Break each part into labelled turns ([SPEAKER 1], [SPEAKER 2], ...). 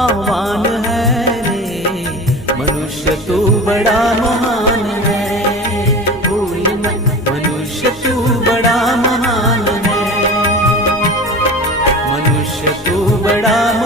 [SPEAKER 1] आह्वान है रे। मनुष्य तू बड़ा महान है। भूल मत, मनुष्य तू बड़ा महान है। मनुष्य तू बड़ा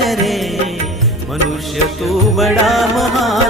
[SPEAKER 1] रे मनुष्य तू बड़ा महान